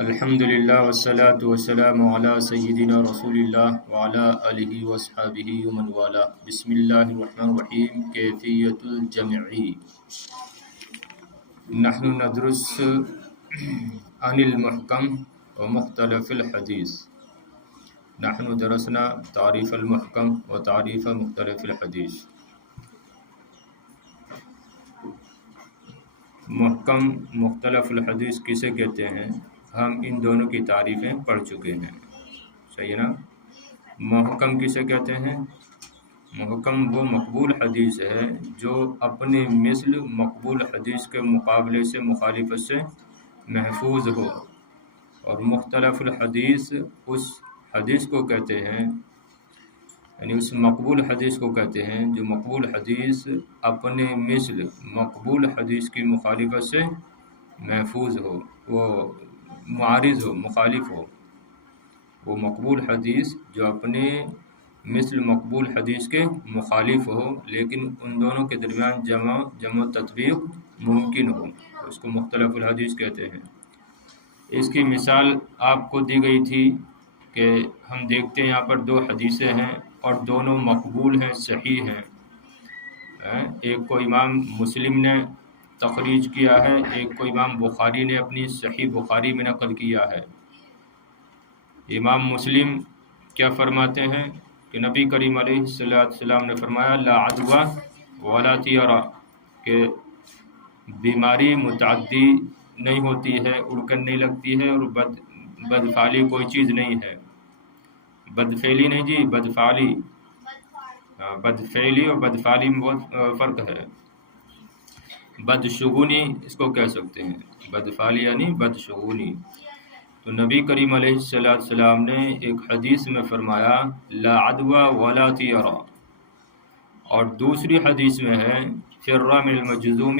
الحمدللہ والصلاة والسلام علی سیدنا رسول اللہ وعلی آلہ واصحابہ ومن والہ۔ بسم اللہ الرحمن الرحیم۔ کیفیت الجمع۔ نحن ندرس عن المحکم و مختلف الحدیث۔ نحن درسنا تعریف المحکم و تعریف مختلف الحدیث۔ محکم مختلف الحدیث کسے کہتے ہیں؟ ہم ان دونوں کی تعریفیں پڑھ چکے ہیں، صحیح نا؟ محکم کسے کہتے ہیں؟ محکم وہ مقبول حدیث ہے جو اپنے مثل مقبول حدیث کے مقابلے سے مخالفت سے محفوظ ہو، اور مختلف الحدیث اس حدیث کو کہتے ہیں، یعنی اس مقبول حدیث کو کہتے ہیں جو مقبول حدیث اپنے مثل مقبول حدیث کی مخالفت سے محفوظ ہو، وہ معارض ہو، مخالف ہو۔ وہ مقبول حدیث جو اپنے مثل مقبول حدیث کے مخالف ہو لیکن ان دونوں کے درمیان جمع و تطبیق ممکن ہو، اس کو مختلف الحدیث کہتے ہیں۔ اس کی مثال آپ کو دی گئی تھی کہ ہم دیکھتے ہیں یہاں پر دو حدیثیں ہیں اور دونوں مقبول ہیں، صحیح ہیں۔ ایک کو امام مسلم نے تخریج کیا ہے، ایک کو امام بخاری نے اپنی صحیح بخاری میں نقل کیا ہے۔ امام مسلم کیا فرماتے ہیں کہ نبی کریم علیہ السلام نے فرمایا لا عدوى ولا طیرہ، کہ بیماری متعدی نہیں ہوتی ہے، اڑکن نہیں لگتی ہے، اور بدفعلی کوئی چیز نہیں ہے۔ بدفعلی نہیں جی، بدفعلی، بدفعلی اور بدفعلی میں بہت فرق ہے۔ بدشگونی اس کو کہہ سکتے ہیں، بدفعلی یعنی بدشگونی۔ تو نبی کریم علیہ السلام نے ایک حدیث میں فرمایا لا عدوى ولا طیرہ، اور دوسری حدیث میں ہے فر من المجذوم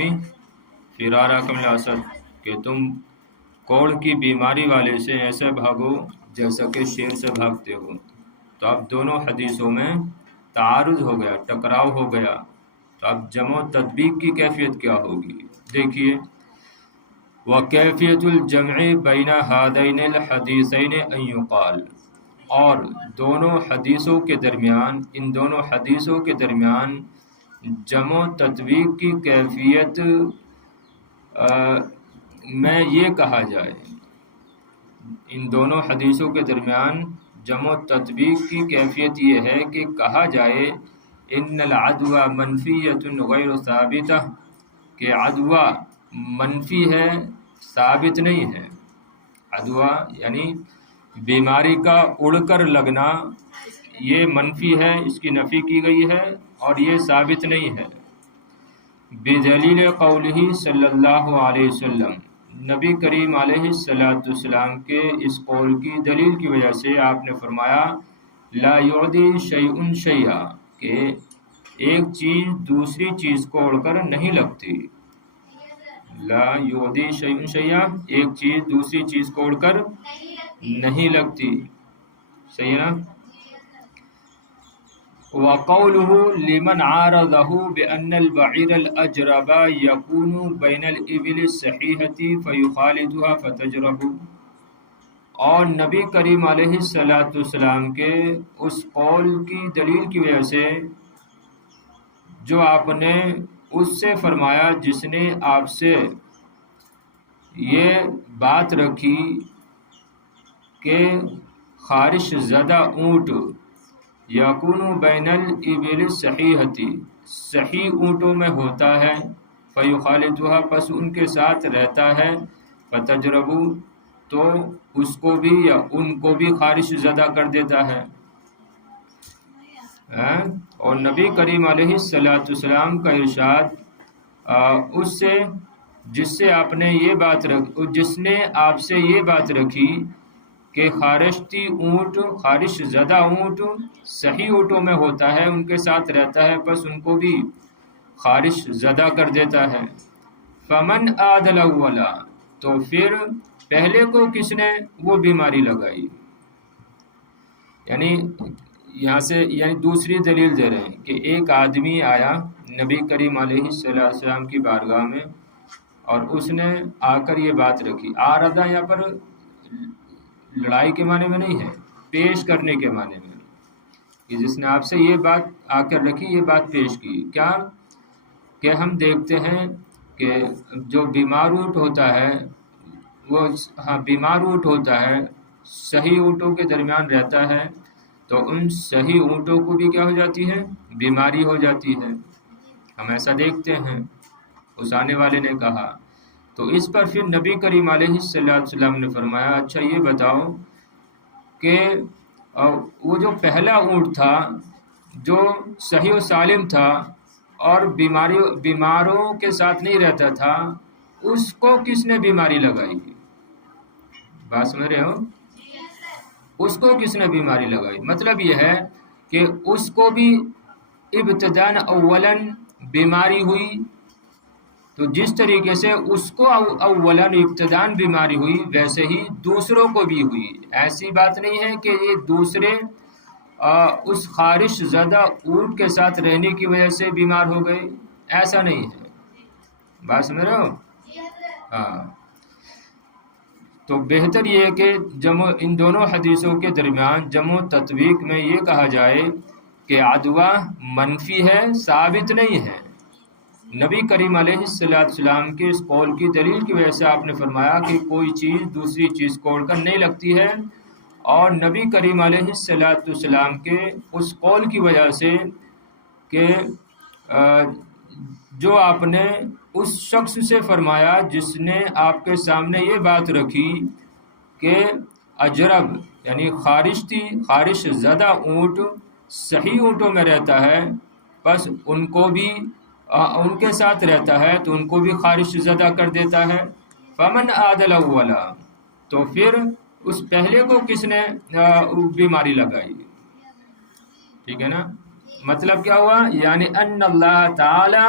فرارک من الاسد، کہ تم کوڑ کی بیماری والے سے ایسے بھاگو جیسا کہ شیر سے بھاگتے ہو۔ تو اب دونوں حدیثوں میں تعارض ہو گیا، ٹکراؤ ہو گیا، تو اب جمع و تطبیق کی کیفیت کیا ہوگی؟ دیکھیے، وَكَيْفِيَةُ الْجَمْعِ بَيْنَ هَذَيْنِ الْحَدِيثَيْنِ أَن يُقَالَ، اور دونوں حدیثوں کے درمیان، ان دونوں حدیثوں کے درمیان جمع و تطبیق کی کیفیت میں یہ کہا جائے، ان دونوں حدیثوں کے درمیان جمع و تطبیق کی کیفیت یہ ہے کہ کہا جائے ان العدوى منفیۃ غیر ثابتہ، کہ عدوہ منفی ہے، ثابت نہیں ہے۔ عدوہ یعنی بیماری کا اڑ کر لگنا، یہ منفی ہے، اس کی نفی کی گئی ہے اور یہ ثابت نہیں ہے۔ بدلیل قولہ صلی اللہ علیہ وسلم، نبی کریم علیہ السلام کے اس قول کی دلیل کی وجہ سے آپ نے فرمایا لا یعدی شیء شیئا، کہ ایک چیز دوسری چیز کو اڑ کر نہیں لگتی۔ لا یعدی شیء شیئا، ایک چیز دوسری چیز کو اڑ کر نہیں لگتی، صحیح ہے نا؟ وَقَوْلُهُ لِمَنْ عَارَضَهُ بِأَنَّ الْبَعِيرَ الْأَجْرَبَ يَكُونُ بَيْنَ الْإِبِلِ الصَّحِيحَةِ فَيُخَالِطُهَا فَتَجْرَبُ، اور نبی کریم علیہ السلام کے اس قول کی دلیل کی وجہ سے جو آپ نے اس سے فرمایا جس نے آپ سے یہ بات رکھی کہ خارش زدہ اونٹ یکون بین الابل الصحیحۃ، صحیح اونٹوں میں ہوتا ہے، فیخالطها، پس ان کے ساتھ رہتا ہے، فتجربو، تو اس کو بھی یا ان کو بھی خارش زدہ کر دیتا ہے۔ اور نبی کریم علیہ السلام کا ارشاد اس سے جس سے آپ نے یہ بات جس نے آپ سے یہ بات رکھی کہ خارش زدہ اونٹ صحیح اونٹوں میں ہوتا ہے، ان کے ساتھ رہتا ہے، پس ان کو بھی خارش زدہ کر دیتا ہے۔ فمن عاد الاول، تو پھر پہلے کو کس نے وہ بیماری لگائی؟ یعنی یہاں سے دوسری دلیل دے رہے ہیں کہ ایک آدمی آیا نبی کریم علیہ السلام کی بارگاہ میں اور اس نے آ کر یہ بات رکھی۔ آردہ یہاں پر لڑائی کے معنی میں نہیں ہے، پیش کرنے کے معنی میں، کہ جس نے آپ سے یہ بات آ کر رکھی، یہ بات پیش کی. کیا کہ ہم دیکھتے ہیں کہ جو بیمار اونٹ ہوتا ہے وہ بیمار اونٹ ہوتا ہے، صحیح اونٹوں کے درمیان رہتا ہے، تو ان صحیح اونٹوں کو بھی کیا ہو جاتی ہے؟ بیماری ہو جاتی ہے. ہم ایسا دیکھتے ہیں. اس آنے والے نے کہا. تو اس پر پھر نبی کریم علیہ السلام نے فرمایا اچھا یہ بتاؤ کہ وہ جو پہلا اونٹ تھا جو صحیح و سالم تھا اور بیماروں کے ساتھ نہیں رہتا تھا، اس کو کس نے بیماری لگائی؟ بات سمجھ رہے ہو؟ اس کو کس نے بیماری لگائی؟ مطلب یہ ہے کہ اس کو بھی ابتداً اولاً بیماری ہوئی، تو جس طریقے سے اس کو اولاً ابتداً بیماری ہوئی ویسے ہی دوسروں کو بھی ہوئی. ایسی بات نہیں ہے کہ یہ دوسرے اس خارش زدہ اونٹ کے ساتھ رہنے کی وجہ سے بیمار ہو گئے، ایسا نہیں ہے. بات سمجھ رہے ہو؟ ہاں. تو بہتر یہ ہے کہ ان دونوں حدیثوں کے درمیان جمع و تطبیق میں یہ کہا جائے کہ عدوہ منفی ہے، ثابت نہیں ہے. نبی کریم علیہ السلام کے اس قول کی دلیل کی وجہ سے آپ نے فرمایا کہ کوئی چیز دوسری چیز کو اوڑھ کر نہیں لگتی ہے، اور نبی کریم علیہ السلام کے اس قول کی وجہ سے کہ جو آپ نے اس شخص سے فرمایا جس نے آپ کے سامنے یہ بات رکھی کہ اجرب یعنی خارش تھی، خارش زدہ اونٹ صحیح اونٹوں میں رہتا ہے، بس ان کو بھی ان کے ساتھ رہتا ہے تو ان کو بھی خارش زدہ کر دیتا ہے. فمن عادل اولا، تو پھر اس پہلے کو کس نے بیماری لگائی؟ ٹھیک ہے نا؟ مطلب کیا ہوا؟ یعنی ان اللہ تعالی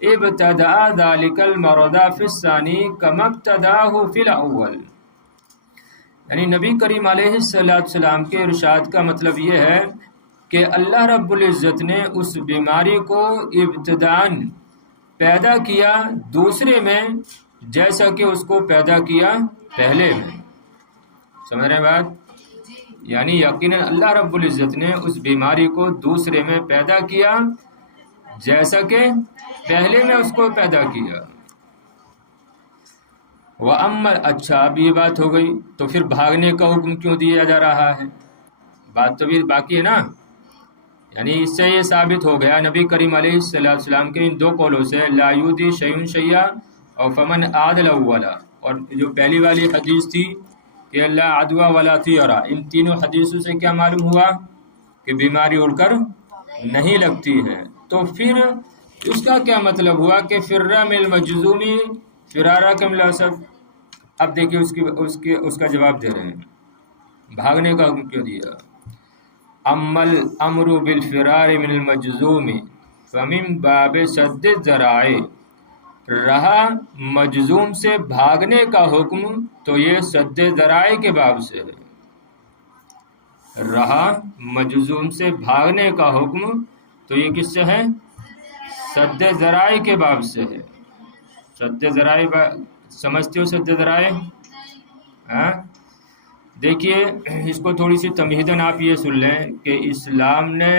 ابتدع ذلك المرض فی الثانی کما ابتدعہ فی الاول. یعنی نبی کریم علیہ السلام کے ارشاد کا مطلب یہ ہے کہ اللہ رب العزت نے اس بیماری کو ابتداً پیدا کیا دوسرے میں جیسا کہ اس کو پیدا کیا پہلے میں. سمجھ رہے ہیں بات؟ یعنی یقیناً اللہ رب العزت نے اس بیماری کو دوسرے میں پیدا کیا جیسا کہ پہلے میں اس کو پیدا کیا. اچھا اب یہ بات ہو گئی تو پھر بھاگنے کا حکم کیوں دیا جا رہا ہے؟ بات تو بھی باقی ہے نا. یعنی اس سے یہ ثابت ہو گیا نبی کریم علیہ السلام کے ان دو قولوں سے لا یؤذی شیء شیئا اور فمن عادل اولا، اور جو پہلی والی حدیث تھی کہ لا عدوى ولا طیرا، ان تینوں حدیثوں سے کیا معلوم ہوا کہ بیماری اڑ کر نہیں لگتی ہے. تو پھر اس کا کیا مطلب ہوا کہ فرا من المجذوم فرارا کم الاسد. اب دیکھیے اس کا جواب دے رہے ہیں بھاگنے کا حکم کیوں دیا. امل امر بالفرار من المجذوم فمن باب سد الذرائع، رہا مجذوم سے بھاگنے کا حکم تو یہ سد ذرائع کے باب سے ہے. رہا مجذوم سے بھاگنے کا حکم تو یہ کس سے ہے؟ سد ذرائع کے باب سے ہے. سد ذرائع سمجھتے ہو؟ سد ذرائع دیکھیے اس کو تھوڑی سی تمہیداً آپ یہ سن لیں کہ اسلام نے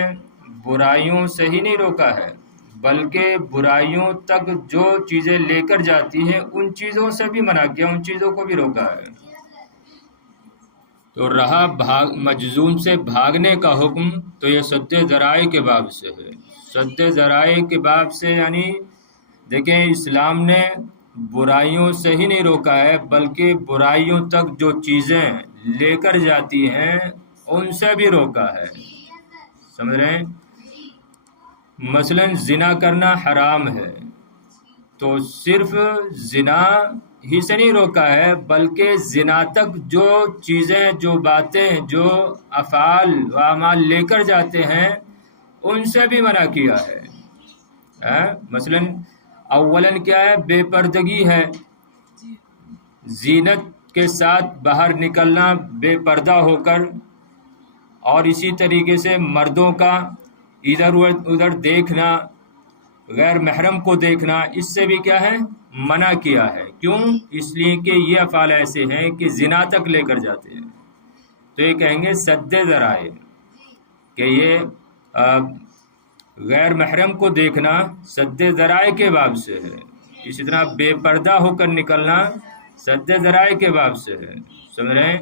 برائیوں سے ہی نہیں روکا ہے، بلکہ برائیوں تک جو چیزیں لے کر جاتی ہیں ان چیزوں سے بھی منع کیا، ان چیزوں کو بھی روکا ہے. تو رہا مجذوم سے بھاگنے کا حکم تو یہ سد ذرائع کے باب سے ہے. سد ذرائع کے باب سے یعنی دیکھیں اسلام نے برائیوں سے ہی نہیں روکا ہے بلکہ برائیوں تک جو چیزیں لے کر جاتی ہیں ان سے بھی روکا ہے. سمجھ رہے ہیں؟ مثلا زنا کرنا حرام ہے تو صرف زنا ہی سے نہیں روکا ہے بلکہ زنا تک جو چیزیں، جو باتیں، جو افعال و اعمال لے کر جاتے ہیں ان سے بھی منع کیا ہے. مثلا اولاً کیا ہے؟ بے پردگی ہے، زینت کے ساتھ باہر نکلنا بے پردہ ہو کر، اور اسی طریقے سے مردوں کا ادھر ادھر دیکھنا غیر محرم کو دیکھنا اس سے بھی کیا ہے منع کیا ہے. کیوں؟ اس لیے کہ یہ افعال ایسے ہیں کہ زنا تک لے کر جاتے ہیں. تو یہ کہیں گے سد ذرائع کہ یہ غیر محرم کو دیکھنا سد ذرائع کے باب سے ہے. اسی طرح بے پردہ ہو کر نکلنا سد ذرائع کے باب سے ہے. سمجھ رہے ہیں؟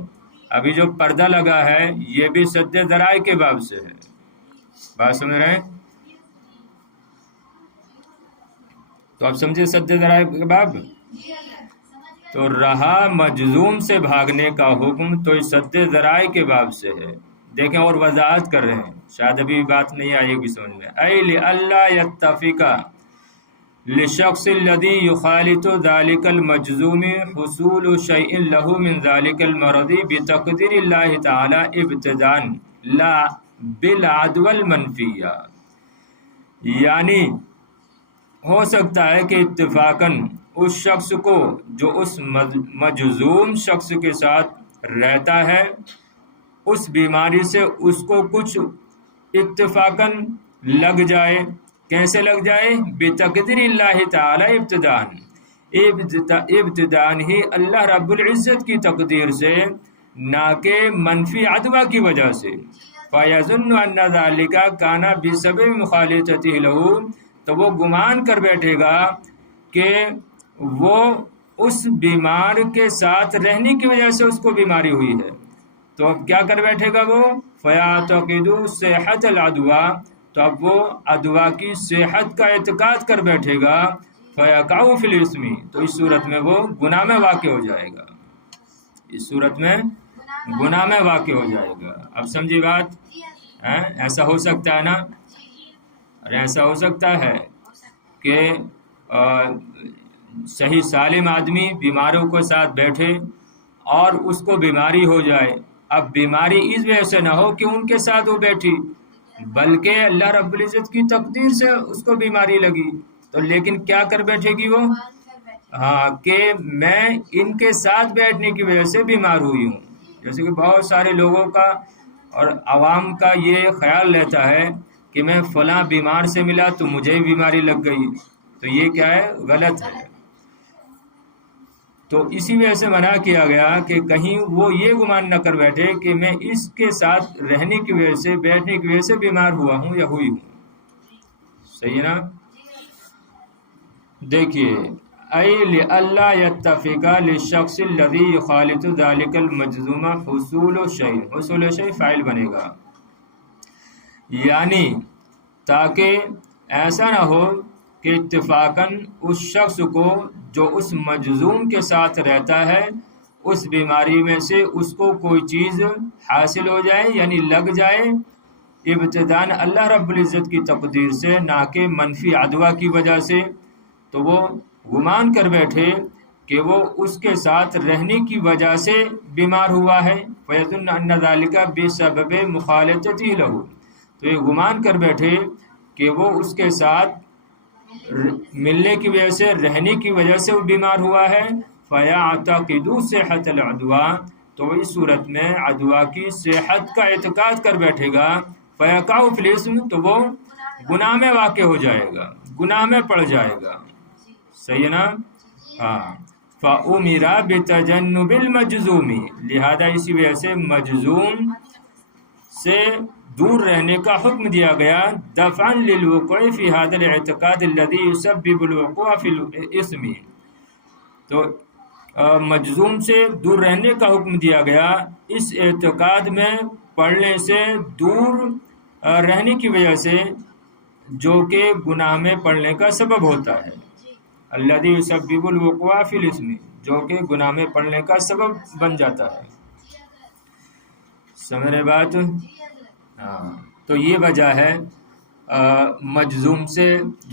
ابھی جو پردہ لگا ہے یہ بھی سد ذرائع کے باب سے ہے. بات سمجھ رہے ہیں؟ تو اب سمجھے سد ذرائع کے باب. تو رہا مجزوم سے بھاگنے کا حکم تو اس سد ذرائع کے باب سے ہے. دیکھیں اور وضاحت کر رہے ہیں، شاید ابھی بات نہیں آئے گی سمجھ میں. اے لئلا یتفق للشخص الذي يخالط ذلك المجزوم حصول شيء له من ذلك المرض بتقدير الله تعالى ابتداء لا بالعدوى المنفیہ. یعنی ہو سکتا ہے کہ اتفاقاً اس شخص کو جو اس مجزوم شخص کے ساتھ رہتا ہے اس بیماری سے اس کو کچھ اتفاقاً لگ جائے. کیسے لگ جائے؟ بتقدیر اللہ تعالی ابتداءً ہی اللہ رب العزت کی تقدیر سے، نہ کہ منفی عدوہ کی وجہ سے. فَيَظُنُّ أَنَّ ذَلِكَ كَانَ بِسَبَبِ مُخَالَطَتِهِ لَهُ، تو وہ گمان کر بیٹھے گا کہ وہ اس بیمار کے ساتھ رہنے کی وجہ سے اس کو بیماری ہوئی ہے. تو اب کیا کر بیٹھے گا وہ؟ فَيَعْتَقِدُ صِحَّةَ الْعَدْوَىٰ، تو اب وہ عدوہ کی صحت کا اعتقاد کر بیٹھے گا. فَيَقَعُ فِي الْإِثْمِ، تو اس صورت میں وہ گناہ میں واقع ہو جائے گا. اس صورت میں گناہ میں واقع ہو جائے گا. اب سمجھی بات؟ ایسا ہو سکتا ہے نا؟ ارے ایسا ہو سکتا ہے کہ صحیح سالم آدمی بیماروں کے ساتھ بیٹھے اور اس کو بیماری ہو جائے. اب بیماری اس وجہ سے نہ ہو کہ ان کے ساتھ وہ بیٹھی، بلکہ اللہ رب العزت کی تقدیر سے اس کو بیماری لگی. تو لیکن کیا کر بیٹھے گی وہ؟ ہاں، کہ میں ان کے ساتھ بیٹھنے کی وجہ سے بیمار ہوئی ہوں. جیسے کہ بہت سارے لوگوں کا اور عوام کا یہ خیال رہتا ہے کہ میں فلاں بیمار سے ملا تو مجھے بھی بیماری لگ گئی. تو یہ کیا ہے؟ غلط ہے. تو اسی وجہ سے منع کیا گیا کہ کہیں وہ یہ گمان نہ کر بیٹھے کہ میں اس کے ساتھ رہنے کی وجہ سے، بیٹھنے کی وجہ سے بیمار ہوا ہوں یا ہوئی ہوں. صحیح ہے نا؟ دیکھیے، اَيْ لِأَلَّا يَتَّفِقَ لِلشَّخْصِ الَّذِي يُخَالِطُ ذَلِكَ الْمَجْزُومَ حصول شيء، حصول شيء فاعل بنے گا. یعنی تاکہ ایسا نہ ہو کہ اتفاقاً اس شخص کو جو اس مجزوم کے ساتھ رہتا ہے اس بیماری میں سے اس کو کوئی چیز حاصل ہو جائے، یعنی لگ جائے ابتداءً اللہ رب العزت کی تقدیر سے، نہ کہ منفی عدوہ کی وجہ سے. تو وہ گمان کر بیٹھے کہ وہ اس کے ساتھ رہنے کی وجہ سے بیمار ہوا ہے. فَيَظُنُّ أَنَّ ذَلِكَ بِسَبَبِ مُخَالَطَتِهِ لَهُ، تو یہ گمان کر بیٹھے کہ وہ اس کے ساتھ ملنے کی وجہ سے، رہنے کی وجہ سے وہ بیمار ہوا ہے. فَيَعْتَقِدُ صِحَّةَ الْعَدْوَىٰ، تو اس صورت میں عدوہ کی صحت کا اعتقاد کر بیٹھے گا. فَيَقَعُ فِي الْإِثْمِ، تو وہ گناہ میں واقع ہو جائے گا، گناہ میں پڑ جائے گا. صحیح ہے نا؟ ہاں. فَأُمِرَ بِتَجَنُّبِ الْمَجْزُومِ، لہذا اسی وجہ سے مجزوم سے دور رہنے کا حکم دیا گیا. دفعاً للوقوع فی هذا الاعتقاد الذي يسبب الوقوع فی الاسم، تو مجزوم سے دور رہنے کا حکم دیا گیا اس اعتقاد میں پڑھنے سے دور رہنے کی وجہ سے جو کہ گناہ میں پڑنے کا سبب ہوتا ہے. الذي يسبب الوقوع فی الاسم، جو کہ گناہ میں پڑنے کا سبب بن جاتا ہے. سمجھ رہے بات؟ ہاں. تو یہ وجہ ہے مجزوم سے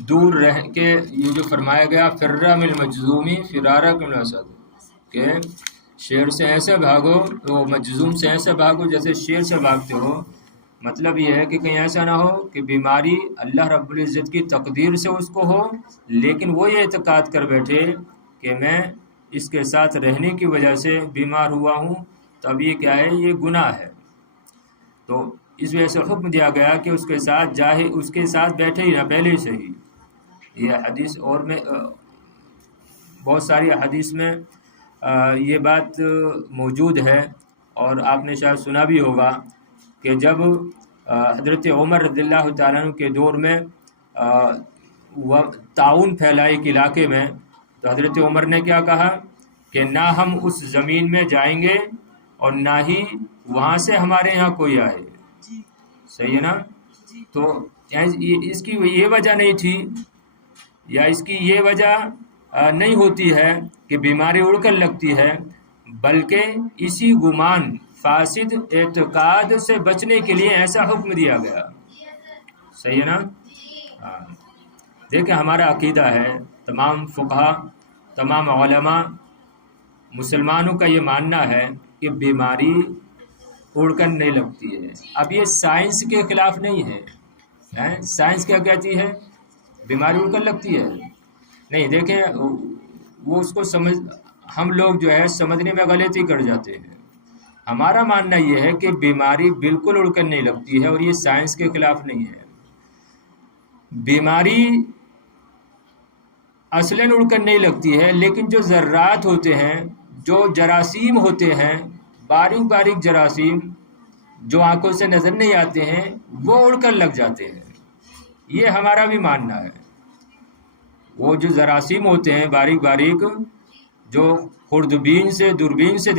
دور رہ کے یہ جو فرمایا گیا فرّ من المجزومی فرارک من الاسد، کہ شیر سے ایسے بھاگو، تو مجزوم سے ایسے بھاگو جیسے شیر سے بھاگتے ہو. مطلب یہ ہے کہ کہیں ایسا نہ ہو کہ بیماری اللہ رب العزت کی تقدیر سے اس کو ہو، لیکن وہ یہ اعتقاد کر بیٹھے کہ میں اس کے ساتھ رہنے کی وجہ سے بیمار ہوا ہوں. تو اب یہ کیا ہے؟ یہ گناہ ہے. تو اس وجہ سے حکم دیا گیا کہ اس کے ساتھ اس کے ساتھ بیٹھے ہی نہ پہلے سے ہی. یہ حدیث اور میں بہت ساری حدیث میں یہ بات موجود ہے، اور آپ نے شاید سنا بھی ہوگا کہ جب حضرت عمر رضی اللہ تعالیٰ عنہ کے دور میں طاعون پھیلا ایک علاقے میں، تو حضرت عمر نے کیا کہا کہ نہ ہم اس زمین میں جائیں گے اور نہ ہی وہاں سے ہمارے یہاں کوئی آئے. صحیح ہے نا؟ تو اس کی یہ وجہ نہیں تھی، یا اس کی یہ وجہ نہیں ہوتی ہے کہ بیماری اڑ کر لگتی ہے، بلکہ اسی گمان فاسد اعتقاد سے بچنے کے لیے ایسا حکم دیا گیا. صحیح ہے نا؟ ہاں. دیکھیں ہمارا عقیدہ ہے، تمام فقہا، تمام علماء، مسلمانوں کا یہ ماننا ہے کہ بیماری اڑ کر نہیں لگتی ہے. اب یہ سائنس کے خلاف نہیں ہے. سائنس کیا کہتی ہے؟ بیماری اڑ کر لگتی ہے. نہیں، دیکھیں وہ اس کو ہم لوگ جو ہے سمجھنے میں غلطی کر جاتے ہیں. ہمارا ماننا یہ ہے کہ بیماری بالکل اڑ کر نہیں لگتی ہے، اور یہ سائنس کے خلاف نہیں ہے. بیماری اصلاً اڑ کر نہیں لگتی ہے، لیکن جو ذرات ہوتے ہیں، جو جراثیم ہوتے ہیں، باریک باریک جراثیم جو آنکھوں سے نظر نہیں آتے ہیں، وہ اڑ کر لگ جاتے ہیں. یہ ہمارا بھی ماننا ہے. وہ جو جراثیم ہوتے ہیں باریک باریک، جو خوردبین سے دوربین سے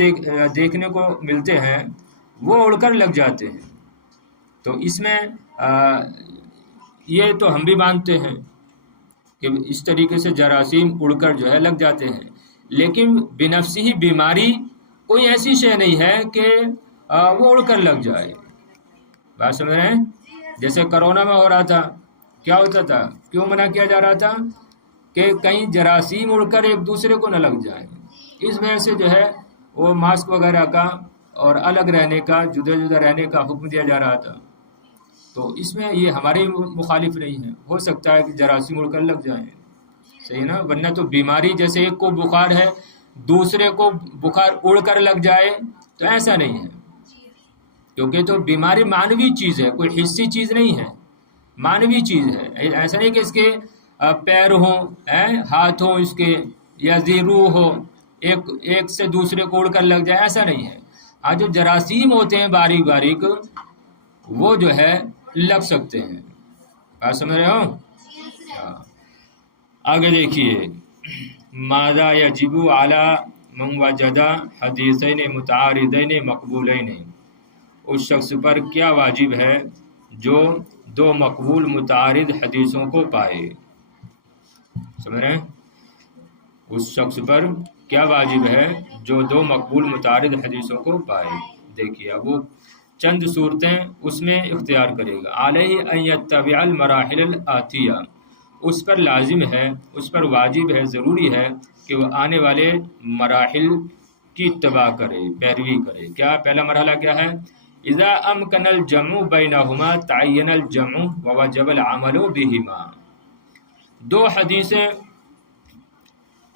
دیکھنے کو ملتے ہیں، وہ اڑ کر لگ جاتے ہیں. تو اس میں یہ تو ہم بھی مانتے ہیں کہ اس طریقے سے جراثیم اڑ کر جو ہے لگ جاتے ہیں، لیکن بنفسی ہی بیماری کوئی ایسی شے نہیں ہے کہ وہ اڑ کر لگ جائے. بات سمجھ رہے ہیں؟ جیسے کرونا میں ہو رہا تھا، کیا ہوتا تھا؟ کیوں منع کیا جا رہا تھا؟ کہ کہیں جراثیم اڑ کر ایک دوسرے کو نہ لگ جائیں. اس وجہ سے جو ہے وہ ماسک وغیرہ کا اور الگ رہنے کا، جدا جدا رہنے کا حکم دیا جا رہا تھا. تو اس میں یہ ہمارے مخالف نہیں ہے. ہو سکتا ہے کہ جراثیم اڑ کر لگ جائیں. صحیح نا؟ ورنہ تو بیماری جیسے ایک کو بخار ہے، دوسرے کو بخار اڑ کر لگ جائے، تو ایسا نہیں ہے. کیونکہ تو بیماری مانوی چیز ہے، کوئی حسی چیز نہیں ہے، مانوی چیز ہے. ایسا نہیں کہ اس کے پیر ہوں، ہاتھ ہوں اس کے، یا روح ہو، ایک سے دوسرے کو اڑ کر لگ جائے، ایسا نہیں ہے. آج جو جراثیم ہوتے ہیں باریک باریک، وہ جو ہے لگ سکتے ہیں. بات سمجھ رہے ہو؟ آگے دیکھیے، ماذا یجب علی من وجد حدیثین متعارضین مقبولین، اس شخص پر کیا واجب ہے جو دو مقبول متعارض حدیثوں کو پائے. سمجھ رہے ہیں؟ اس شخص پر کیا واجب ہے جو دو مقبول متعارض حدیثوں کو پائے. دیکھیے اب وہ چند صورتیں اس میں اختیار کرے گا. علیہ ان یتبع المراحل الآتیہ، اس پر لازم ہے، اس پر واجب ہے، ضروری ہے کہ وہ آنے والے مراحل کی اتباع کرے، پیروی کرے. کیا پہلا مرحلہ کیا ہے؟ اذا امکن الجمع بینہما تعین الجمع ووجب العمل بہما. دو حدیثیں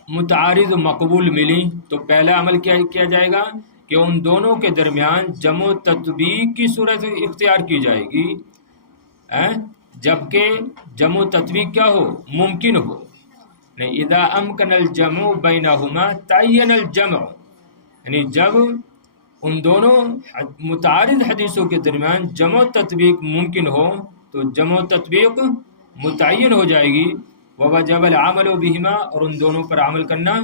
متعارض مقبول ملی تو پہلا عمل کیا جائے گا کہ ان دونوں کے درمیان جمع و تطبیق کی صورت اختیار کی جائے گی، جبکہ جمع و تطبیق کیا ہو؟ ممکن ہو. نہیں، اذا امکن الجمع بینہما تعین الجمع، یعنی جب ان دونوں متعارض حدیثوں کے درمیان جمع و تطبیق ممکن ہو تو جمع و تطبیق متعین ہو جائے گی. ووجب العمل بہما، اور ان دونوں پر عمل کرنا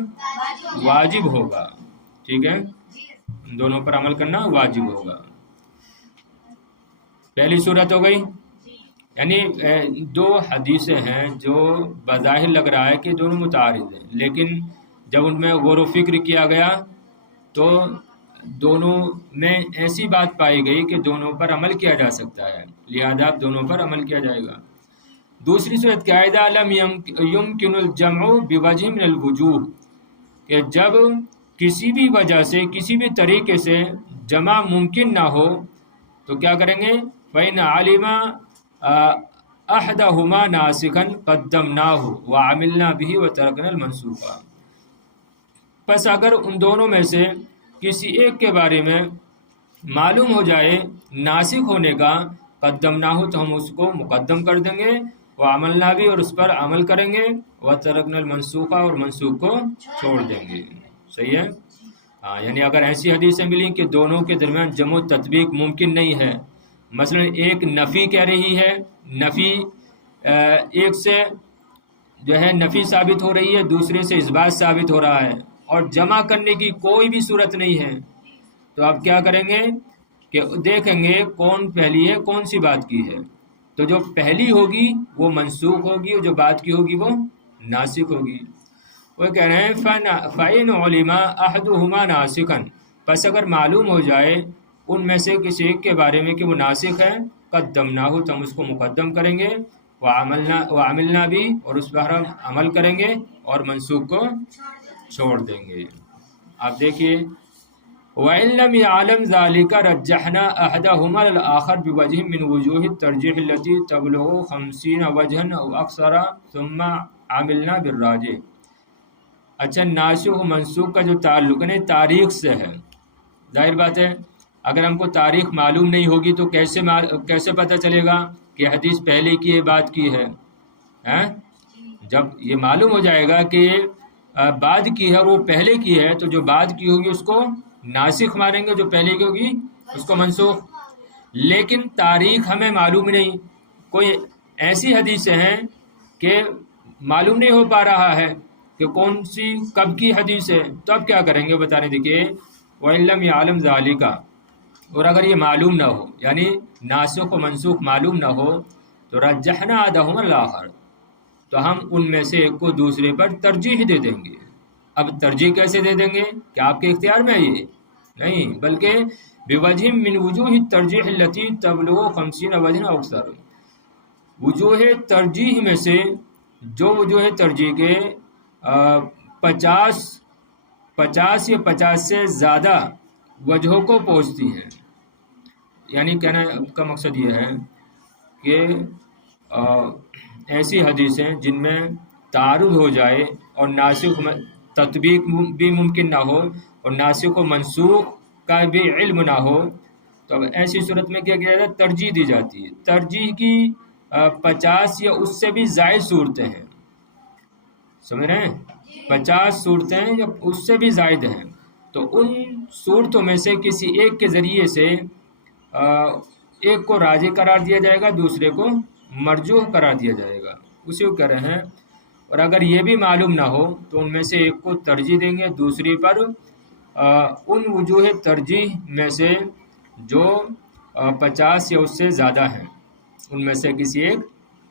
واجب ہوگا. ٹھیک ہے؟ ان دونوں پر عمل کرنا واجب ہوگا. پہلی صورت ہو گئی، یعنی دو حدیثیں ہیں جو بظاہر لگ رہا ہے کہ دونوں متعارض ہیں، لیکن جب ان میں غور و فکر کیا گیا تو دونوں میں ایسی بات پائی گئی کہ دونوں پر عمل کیا جا سکتا ہے، لہذا دونوں پر عمل کیا جائے گا. دوسری صورت کیا ہے؟ اذا لم یمکن الجمع بوجہ من الوجوہ، کہ جب کسی بھی وجہ سے، کسی بھی طریقے سے جمع ممکن نہ ہو تو کیا کریں گے؟ فإن علم احدہما ناسخا قدمناہ وعملنا به وترکنا المنسوخا. پس اگر ان دونوں میں سے کسی ایک کے بارے میں معلوم ہو جائے ناسخ ہونے کا، قدمناہ تو ہم اس کو مقدم کر دیں گے، وعملنا بھی اور اس پر عمل کریں گے، وترکنا المنسوخہ اور منسوخ کو چھوڑ دیں گے. صحیح ہے. ہاں یعنی اگر ایسی حدیثیں ملیں کہ دونوں کے درمیان جمع و تطبیق ممکن نہیں ہے، مثلا ایک نفی کہہ رہی ہے، نفی ایک سے جو ہے نفی ثابت ہو رہی ہے، دوسرے سے اثبات ثابت ہو رہا ہے، اور جمع کرنے کی کوئی بھی صورت نہیں ہے، تو آپ کیا کریں گے کہ دیکھیں گے کون پہلی ہے کون سی بات کی ہے. تو جو پہلی ہوگی وہ منسوخ ہوگی اور جو بات کی ہوگی وہ ناسخ ہوگی. وہ کہہ رہے ہیں فَإِنْ عُلِمَ أَحَدُهُمَا نَاسِخًا، پس اگر معلوم ہو جائے ان میں سے کسی ایک کے بارے میں کہ وہ ناسخ ہے، قدمناہ تو ہم اس کو مقدم کریں گے، وعملنا بھی اور اس پر ہم عمل کریں گے، اور منسوخ کو چھوڑ دیں گے. آپ دیکھیے وَإِن لَّمْ يَعْلَمْ ذَلِكَ رَجَّحْنَا أَحَدَهُمَا عَلَى الْآخَرِ بِوَجْهٍ مِّن وُجُوهِ التَّرْجِيحِ الَّتِي تَبْلُغُ 50 وجها أو أكثر ثم عملنا بالراجح. اچھا ناسخ و منسوخ کا جو تعلق ہے تاریخ سے ہے. ظاہر بات ہے اگر ہم کو تاریخ معلوم نہیں ہوگی تو کیسے پتہ چلے گا کہ حدیث پہلے کی ہے بعد کی ہے؟ جب یہ معلوم ہو جائے گا کہ بعد کی ہے اور وہ پہلے کی ہے تو جو بعد کی ہوگی اس کو ناسخ مانیں گے، جو پہلے کی ہوگی اس کو منسوخ. لیکن تاریخ ہمیں معلوم نہیں، کوئی ایسی حدیثیں ہیں کہ معلوم نہیں ہو پا رہا ہے کہ کون سی کب کی حدیث ہے، تو اب کیا کریں گے بتانے دیکھیے وَإِن لَّمْ يَعْلَمْ ذَلِكَ، اور اگر یہ معلوم نہ ہو یعنی ناسخ و منسوخ معلوم نہ ہو تو رجحنا أحدهما الآخر، تو ہم ان میں سے ایک کو دوسرے پر ترجیح دے دیں گے. اب ترجیح کیسے دے دیں گے کہ آپ کے اختیار میں ہے یہ نہیں، بلکہ بوجہ من وجوہ الترجیح التي تبلغ 50 وجہا او اکثر، وجوہ ترجیح میں سے جو وجوہ ترجیح کے 50 یا 50 سے زیادہ وجہوں کو پہنچتی ہیں. یعنی کہنے کا مقصد یہ ہے کہ ایسی حدیثیں جن میں تعارض ہو جائے اور ناسخ تطبیق بھی ممکن نہ ہو اور ناسخ و منسوخ کا بھی علم نہ ہو، تو اب ایسی صورت میں کیا کیا جاتا ہے؟ ترجیح دی جاتی ہے. ترجیح کی 50 یا اس سے بھی زائد صورتیں ہیں، سمجھ رہے ہیں؟ 50 صورتیں یا اس سے بھی زائد ہیں، تو ان صورتوں میں سے کسی ایک کے ذریعے سے ایک کو راجح قرار دیا جائے گا، دوسرے کو مرجوح قرار دیا جائے گا. اسی کو کہہ رہے ہیں. اور اگر یہ بھی معلوم نہ ہو تو ان میں سے ایک کو ترجیح دیں گے دوسری پر ان وجوہ ترجیح میں سے جو 50 یا اس سے زیادہ ہیں، ان میں سے کسی ایک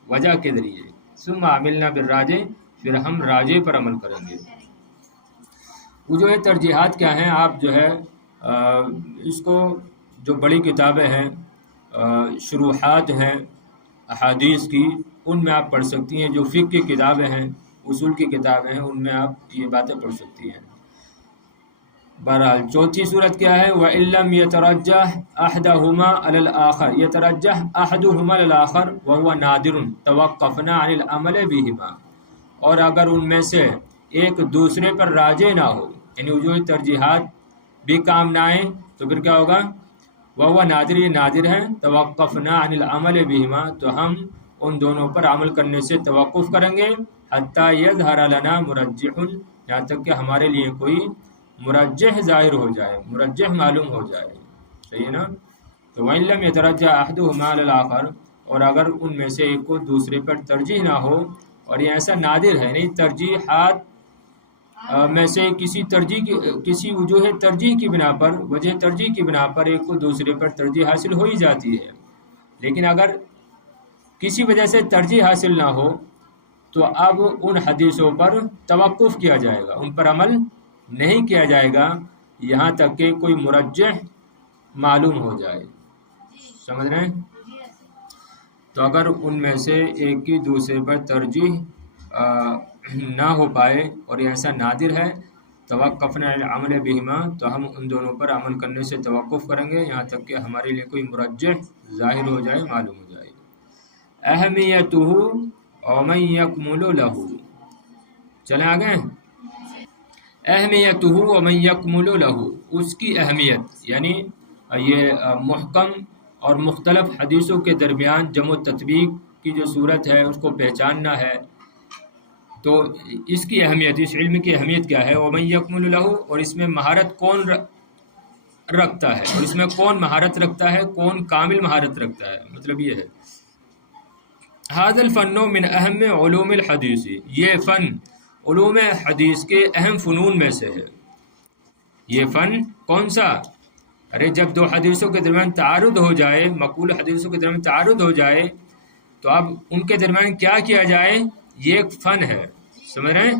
وجہ کے ذریعے. ثم عملنا بالراجح، پھر ہم راجح پر عمل کریں گے. وجوہ ترجیحات کیا ہیں؟ آپ جو ہے اس کو جو بڑی کتابیں ہیں، شروحات ہیں احادیث کی، ان میں آپ پڑھ سکتی ہیں. جو فقہ کی کتابیں ہیں، اصول کی کتابیں ہیں، ان میں آپ یہ باتیں پڑھ سکتی ہیں. بہرحال چوتھی صورت کیا ہے؟ وَإِن لَّمْ يَتَرَجَّحْ أَحَدُهُمَا عَلَى الْآخَرِ يَتَرَجَّحْ أَحَدُهُمَا عَلَى الْآخَرِ وَهُوَ نَادِرٌ تَوَقَّفْنَا عَنِ الْعَمَلِ بِهِمَا، اور اگر ان میں سے ایک دوسرے پر راجح نہ ہو یعنی وجوہ ترجیحات بھی کام نہ آئیں تو پھر کیا ہوگا؟ وَهُوَ نَادِرٌ، یہ نادر ہیں. تَوَقَّفْنَا عَنِ الْعَمَلِ بِهِمَا، تو ہم ان دونوں پر عمل کرنے سے توقف کریں گے. حتیٰ یظہر لنا مرجح، یہاں تک کہ ہمارے لیے کوئی مرجح ظاہر ہو جائے، مرجح معلوم ہو جائے. صحیح ہے نا؟ تو وَإِن لَّمْ يَتَرَجَّحْ أَحَدُهُمَا عَلَى الْآخَرِ، اور اگر ان میں سے ایک کو دوسرے پر ترجیح نہ ہو، اور یہ ایسا نادر ہے نہیں، ترجیحات میں سے کسی وجوہ ترجیح کی بنا پر، وجہ ترجیح کی بنا پر ایک کو دوسرے پر ترجیح حاصل ہو ہی جاتی ہے. لیکن اگر کسی وجہ سے ترجیح حاصل نہ ہو تو اب ان حدیثوں پر توقف کیا جائے گا، ان پر عمل نہیں کیا جائے گا یہاں تک کہ کوئی مرجح معلوم ہو جائے. سمجھ رہے ہیں؟ تو اگر ان میں سے ایک کی دوسرے پر ترجیح نہ ہو پائے اور یہ ایسا نادر ہے، توقفنا عن العمل بہما، تو ہم ان دونوں پر عمل کرنے سے توقف کریں گے یہاں تک کہ ہمارے لیے کوئی مرجح ظاہر ہو جائے، معلوم ہو جائے. اہمیتہ ومن یکمل لہ، چلیں آگے. اہمیتہ ومن یکمل لہ، اس کی اہمیت یعنی یہ محکم اور مختلف حدیثوں کے درمیان جمع و تطبیق کی جو صورت ہے اس کو پہچاننا ہے، تو اس کی اہمیت، اس علم کی اہمیت کیا ہے؟ وَمَن يَكْمُلُ لَهُ، اور اس میں مہارت کون رکھتا ہے، اور اس میں کون مہارت رکھتا ہے، کون کامل مہارت رکھتا ہے، مطلب یہ ہے هذا الفن من اہم علوم الحدیث، یہ فن علوم حدیث کے اہم فنون میں سے ہے۔ یہ فن کون سا؟ ارے جب دو حدیثوں کے درمیان تعارض ہو جائے، مقبول حدیثوں کے درمیان تعارض ہو جائے، تو اب ان کے درمیان کیا کیا جائے، یہ ایک فن ہے، سمجھ رہے ہیں؟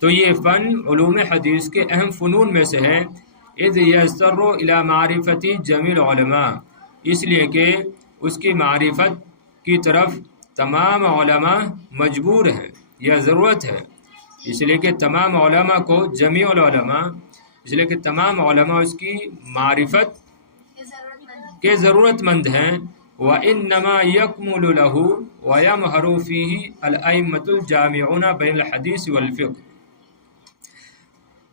تو یہ فن علوم حدیث کے اہم فنون میں سے ہے۔ اذ یسر الی معرفت جمیع العلماء، اس لیے کہ اس کی معرفت کی طرف تمام علماء مجبور ہیں یا ضرورت ہے، اس لیے کہ تمام علماء کو، جمیع العلماء، اس لیے کہ تمام علماء اس کی معرفت کے ضرورت مند ہیں۔ وَإِنَّمَا يَكْمُلُ لَهُ وَيَمْهَرُ فِيهِ الْأَئِمَّةُ الْجَامِعُونَ بَيْنَ الْحَدِيثِ وَالْفِقْهِ،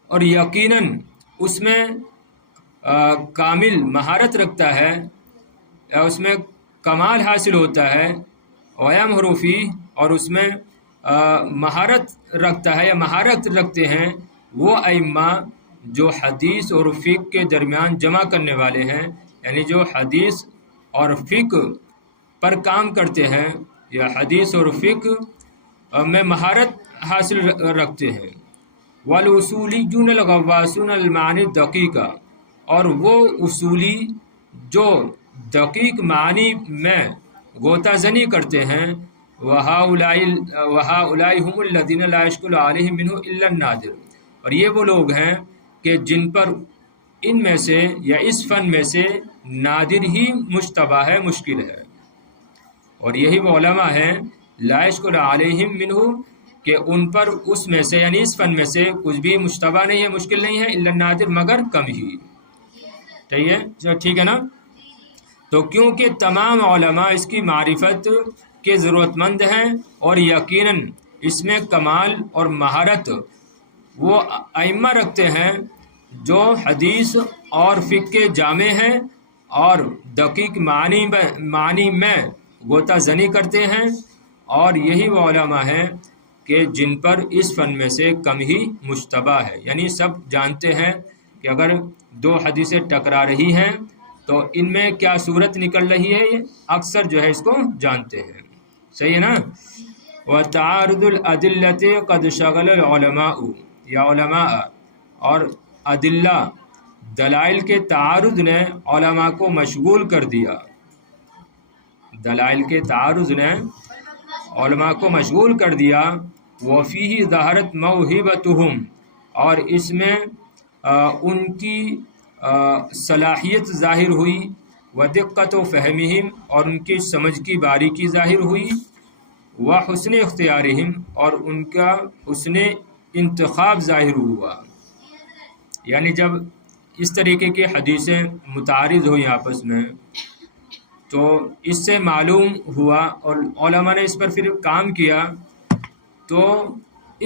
اور یقیناً اس میں کامل مہارت رکھتا ہے، اس میں کمال حاصل ہوتا ہے، وَيَمْهَرُ فِيهِ، اور اس میں مہارت رکھتا ہے یا مہارت رکھتے ہیں وہ ائمہ جو حدیث اور فقہ کے درمیان جمع کرنے والے ہیں، یعنی جو حدیث اور فقہ پر کام کرتے ہیں یا حدیث اور فقہ میں مہارت حاصل رکھتے ہیں۔ والوصولیون الغواصون المعانی الدقیقہ، اور وہ اصولی جو دقیق معنی میں غوطہ زنی کرتے ہیں، وَهَؤُلَاءِ هُمُ الَّذِينَ لَا يَشْكُلُ عَلَيْهِمْ مِنْهُ إِلَّا النَّادِرُ، اور یہ وہ لوگ ہیں کہ جن پر ان میں سے یا اس فن میں سے نادر ہی مشتبہ ہے، مشکل ہے، اور یہی وہ علماء ہیں لا يشكل علیہم منہ، کہ ان پر اس میں سے یعنی اس فن میں سے کچھ بھی مشتبہ نہیں ہے، مشکل نہیں ہے، الا النادر، مگر کم ہی، ٹھیک ہے نا؟ تو کیونکہ تمام علماء اس کی معرفت کے ضرورت مند ہیں، اور یقیناً اس میں کمال اور مہارت وہ ائمہ رکھتے ہیں جو حدیث اور فقہ کے جامع ہیں اور دقیق معنی میں غوطہ زنی کرتے ہیں، اور یہی وہ علماء ہیں کہ جن پر اس فن میں سے کم ہی مشتبہ ہے، یعنی سب جانتے ہیں کہ اگر دو حدیثیں ٹکرا رہی ہیں تو ان میں کیا صورت نکل رہی ہے، یہ اکثر جو ہے اس کو جانتے ہیں، صحیح ہے نا؟ وَتَعَارُضُ الْأَدِلَّةِ قَدْ شَغَلَ الْعُلَمَاءُ، یا علماء اور ادلہ دلائل کے تعارض نے علماء کو مشغول کر دیا، دلائل کے تعارض نے علماء کو مشغول کر دیا۔ وَفِيهِ ظَهَرَتْ مَوْهِبَتُهُمْ، اور اس میں ان کی صلاحیت ظاہر ہوئی، وَدِقَّةُ فَهْمِهِمْ، اور ان کی سمجھ کی باریکی ظاہر ہوئی، وَحُسْنِ اختیارِهِمْ، اور ان کا حسن انتخاب ظاہر ہوا، یعنی جب اس طریقے کی حدیثیں متعارض ہوئی آپس میں تو اس سے معلوم ہوا، اور علماء نے اس پر پھر کام کیا، تو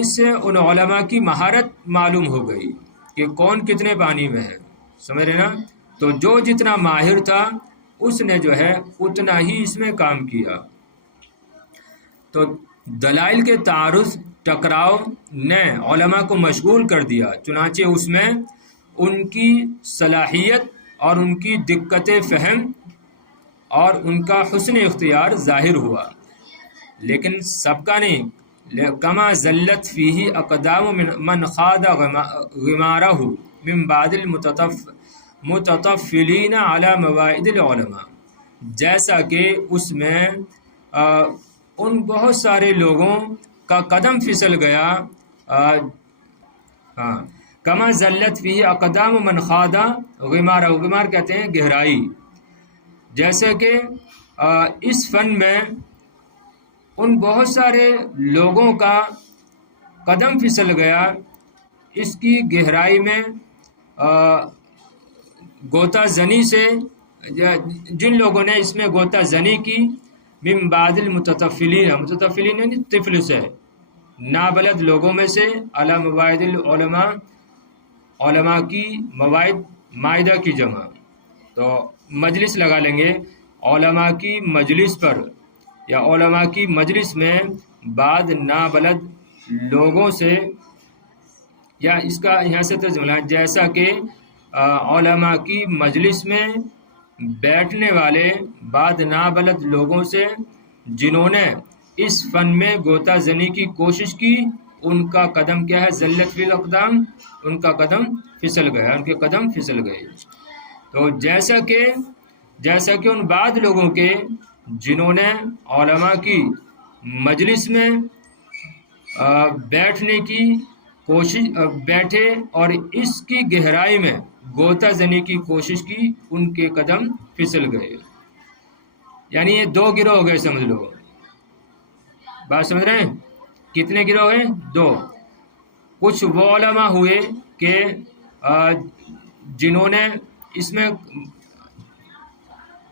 اس سے ان علماء کی مہارت معلوم ہو گئی کہ کون کتنے پانی میں ہے، سمجھ رہے نا؟ تو جو جتنا ماہر تھا اس نے جو ہے اتنا ہی اس میں کام کیا۔ تو دلائل کے تعارض، ٹکراؤ نے علماء کو مشغول کر دیا، چنانچہ اس میں ان کی صلاحیت اور ان کی دقت فہم اور ان کا حسن اختیار ظاہر ہوا، لیکن سب کا نہیں۔ کما ذلت فیہ اقدام من خاض غمارہ من بعد المتطفلین علی مواعظ العلماء، جیسا کہ اس میں ان بہت سارے لوگوں کا قدم پھسل گیا، کما ذلت فیہ اقدام من خاض غمارہ، غمار کہتے ہیں گہرائی، جیسے کہ اس فن میں ان بہت سارے لوگوں کا قدم پھسل گیا اس کی گہرائی میں، غوطہ زنی سے، جن لوگوں نے اس میں غوطہ زنی کی، من بعد المتطفلین، متطفلین یعنی طفل سے، نابلد لوگوں میں سے، علی مواعظ العلماء، علماء کی مواعظ، مائدہ کی جمع، تو مجلس لگا لیں گے، علماء کی مجلس پر یا علماء کی مجلس میں بعض نابلد لوگوں سے، یا اس کا یہاں سے ترجمہ ہے جیسا کہ علماء کی مجلس میں بیٹھنے والے بعض نابلد لوگوں سے جنہوں نے اس فن میں غوطہ زنی کی کوشش کی، ان کا قدم کیا ہے؟ زلت فی الاقدام، ان کا قدم پھسل گیا، ان کے قدم پھسل گئے۔ تو جیسا کہ ان بعض لوگوں کے جنہوں نے علماء کی مجلس میں بیٹھنے کی کوشش بیٹھے اور اس کی گہرائی میں غوطہ زنی کی کوشش کی، ان کے قدم پھسل گئے۔ یعنی یہ دو گروہ ہو گئے، سمجھ لو، بات سمجھ رہے ہیں؟ کتنے گروہ ہیں؟ دو۔ کچھ وہ علماء ہوئے کہ جنہوں نے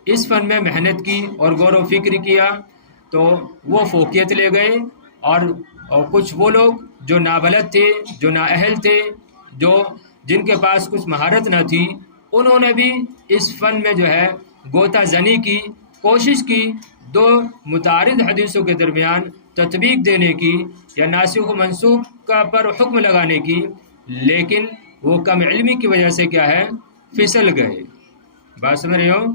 اس فن میں محنت کی اور غور و فکر کیا، تو وہ فوقیت لے گئے، اور کچھ وہ لوگ جو نابلد تھے، جو نااہل تھے، جن کے پاس کچھ مہارت نہ تھی، انہوں نے بھی اس فن میں جو ہے غوطہ زنی کی کوشش کی، دو متعارض حدیثوں کے درمیان تطبیق دینے کی یا ناسخ و منسوخ کا پر حکم لگانے کی، لیکن وہ کم علمی کی وجہ سے کیا ہے؟ پھسل گئے۔ بات سمجھ رہے ہو؟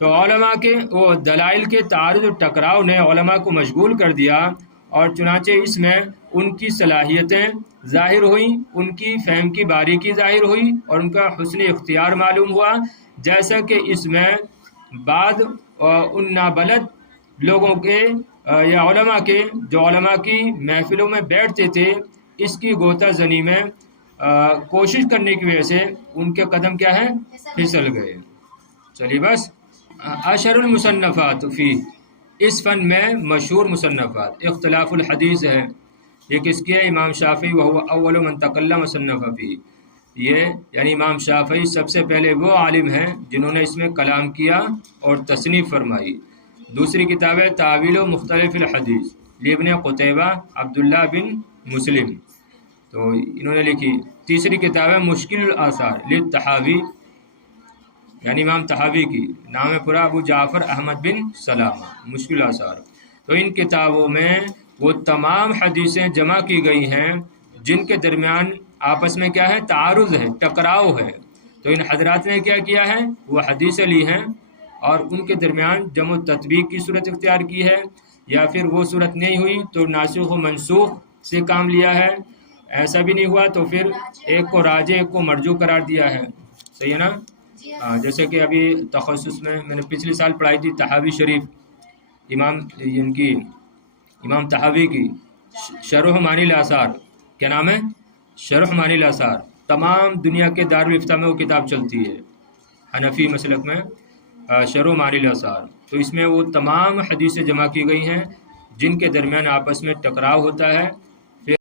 تو علماء کے وہ دلائل کے تعارض و ٹکراؤ نے علماء کو مشغول کر دیا، اور چنانچہ اس میں ان کی صلاحیتیں ظاہر ہوئیں، ان کی فہم کی باریکی ظاہر ہوئی، اور ان کا حسن اختیار معلوم ہوا، جیسا کہ اس میں بعض ان نابلد لوگوں کے یا علماء کے جو علماء کی محفلوں میں بیٹھتے تھے، اس کی غوطہ زنی میں کوشش کرنے کی وجہ سے ان کے قدم کیا ہے؟ پھسل گئے۔ چلیے بس، اشہر المصنفات فی، اس فن میں مشہور مصنفات اختلاف الحدیث ہے۔ یہ کس کی ہے؟ امام شافعی، وہو اول من تکلم وصنف فی، یہ یعنی امام شافعی سب سے پہلے وہ عالم ہیں جنہوں نے اس میں کلام کیا اور تصنیف فرمائی۔ دوسری کتاب ہے تعویل و مختلف الحدیث لابن قتیبہ عبداللہ بن مسلم، تو انہوں نے لکھی۔ تیسری کتاب ہے مشکل الاثار للطحاوی، یعنی امام طحاوی کی، نام پورا ابو جعفر احمد بن سلامہ، مشکل الاثار۔ تو ان کتابوں میں وہ تمام حدیثیں جمع کی گئی ہیں جن کے درمیان آپس میں کیا ہے؟ تعارض ہے، ٹکراؤ ہے۔ تو ان حضرات نے کیا کیا ہے؟ وہ حدیثیں لی ہیں اور ان کے درمیان جمع و تطبیق کی صورت اختیار کی ہے، یا پھر وہ صورت نہیں ہوئی تو ناسخ و منسوخ سے کام لیا ہے، ایسا بھی نہیں ہوا تو پھر ایک کو راجح ایک کو مرجوح قرار دیا ہے۔ صحیح ہے نا؟ جیسے کہ ابھی تخصص میں نے پچھلے سال پڑھائی تھی طحاوی شریف، امام طحاوی کی شرح معانی الاثار، کیا نام ہے؟ شرح معانی الاثار۔ تمام دنیا کے دارالفتہ میں وہ کتاب چلتی ہے، حنفی مسلک میں شرح معانی الاثار۔ تو اس میں وہ تمام حدیثیں جمع کی گئی ہیں جن کے درمیان آپس میں ٹکراؤ ہوتا ہے